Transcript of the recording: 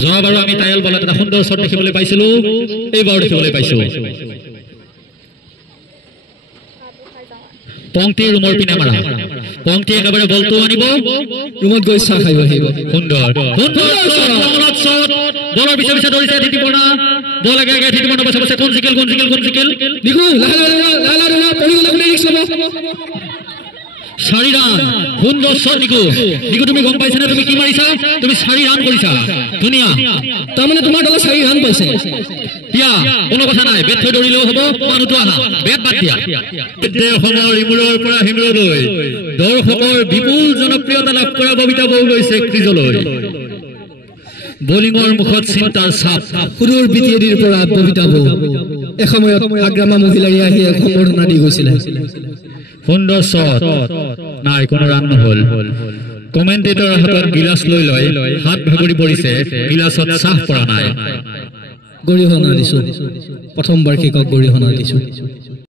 যোৱাবাৰো আমি টাইল বলত এটা সুন্দৰ শ্বট দেখিবলৈ পাইছিলো এইবাৰ দেখিবলৈ পাইছো পংক্তি ৰুমৰ পিনে মাৰা পংক্তি একেবাৰে বলটো আনিব ৰুমত গৈ চাহ খাই আহিব সুন্দৰ সুন্দৰ শ্বট বলৰ পিছে পিছে ধৰিছে ধিতিপৰ্ণা বল আগে আগে ধিতিপৰ্ণা বসে বসে কোন জিকেল দেখো লালা পৰি গলে কোনে ৰিস্ক লব 4 ৰান সুন্দৰ শ্বট নিকু তুমি গম পাইছা না তুমি কি মাৰিছা তুমি 4 ৰান কৰিছা ধুনিয়া তাৰ মানে তোমাৰ দলে 4 ৰান পাইছে দিয়া কোনো কথা নাই বেট থৈ দৌৰিলেও হ'ব মানুহটো আহা বেট বাদ দিয়া এতিয়া অসমৰ ইমুৰৰ পৰা হিমুৰলৈ দৰ্শকৰ বিপুল জনপ্ৰিয়তা লাভ কৰা ববিতা বৌ গৈছে ক্ৰিজলৈ বলিঙৰ মুখত চিন্তাৰ ছাপ সুদূৰ বিটিএডিৰ পৰা ববিতা বৌ এসময়ত আগ্ৰামা মহিলাৰী আহি সম্বৰ্ধনা দি গৈছিল সুন্দৰ শ্বট নাই কোনো ৰান নহল কমেন্টেটৰ হাতত গিলাস লৈ হাত ভাগৰি পৰিছে গিলাসত চাহ পৰা নাই গৰিহণা দিছো প্ৰথমবাৰ কিকক গৰিহণা দিছো